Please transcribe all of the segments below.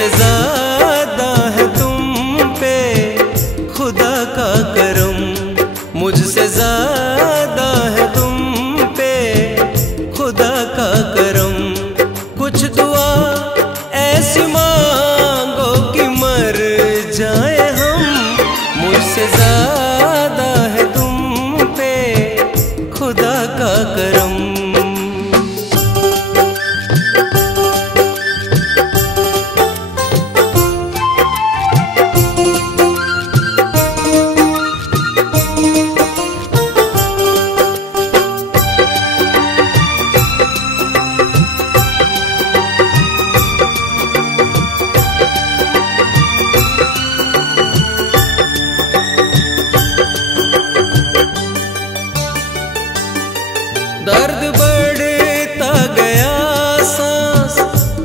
मुझसे ज्यादा है तुम पे खुदा का करम, मुझसे ज्यादा है तुम पे खुदा का करम। कुछ दुआ ऐसी मांगो कि मर जाए हम, मुझसे ज्यादा है तुम पे खुदा का करम। दर्द बढ़ता गया, सांस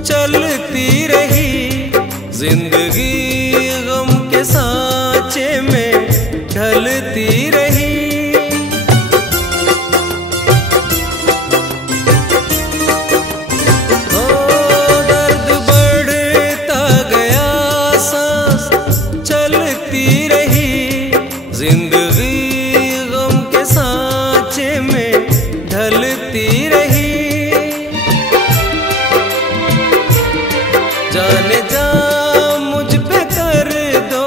चलती रही, जिंदगी गम के सांचे में ढलती रही। ओ दर्द बढ़ता गया, सांस चलती रही, जिंदगी गम के सांचे में ढलती रही। जाने जा मुझ पे कर दो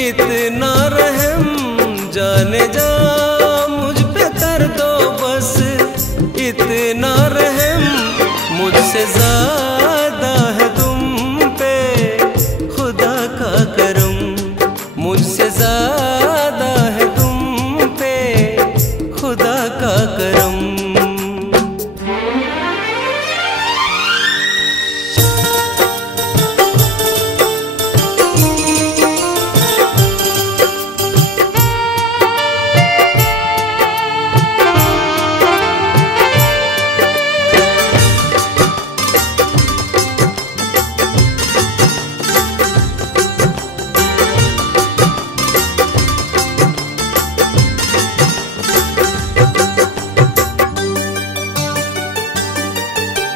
इतना रहम, जाने जा मुझ पे कर दो बस इतना रहम। मुझसे ज्यादा है तुम पे खुदा का करम, मुझसे ज्यादा है तुम पे खुदा का करम।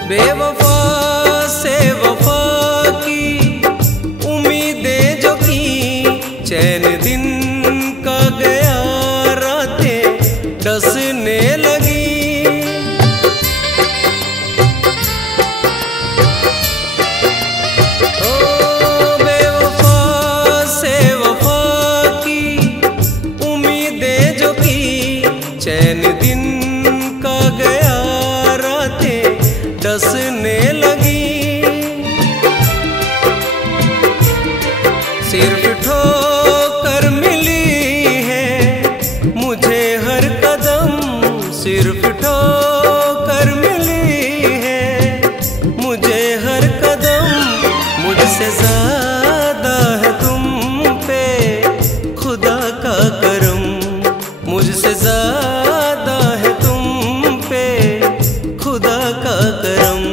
बेवफा से वफा की उम्मीदें जो की, चैन दिन का गया रातें डसने लगी। ओ बेवफा से वफा की उम्मीदें जो की, चैन दिन का गया रातें डसने लगी। सिर्फ ठोकर मिली है मुझे हर कदम, सिर्फ ठोकर मिली है मुझे हर कदम। मुझसे ज्यादा है तुम पे खुदा का करम, मुझसे ज्यादा है तुम पे खुदा का करम।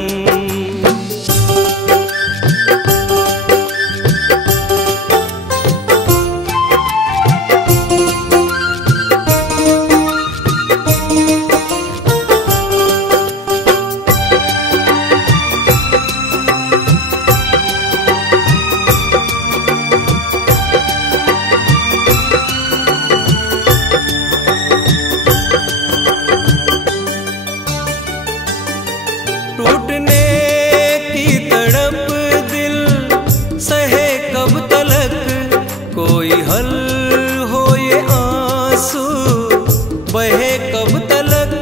टूटने की तड़प दिल सहे कब तलक, कोई हल हो ये आंसू बहे कब तलक।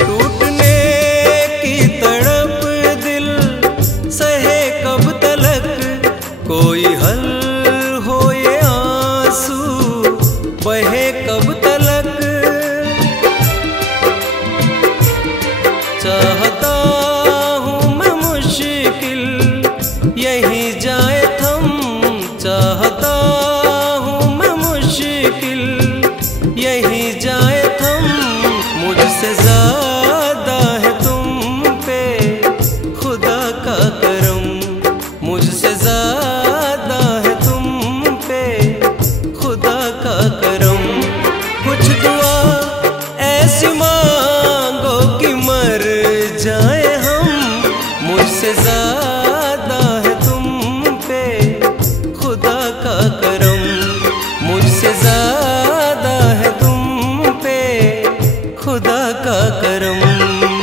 टूटने की तड़प दिल सहे कब तलक, कोई हल हो ये आंसू बहे कब तलक। चाहता हूँ मैं मुश्किल यही जाए थम, चाहता हूँ मैं मुश्किल यही जाए थम। मुझसे ज्यादा है तुम पे खुदा का करम, मुझसे ज्यादा है तुम पे खुदा का करम। कुछ दुआ ऐसी मां मुझसे ज़्यादा है तुम पे खुदा का करम, मुझसे ज़्यादा है तुम पे खुदा का करम।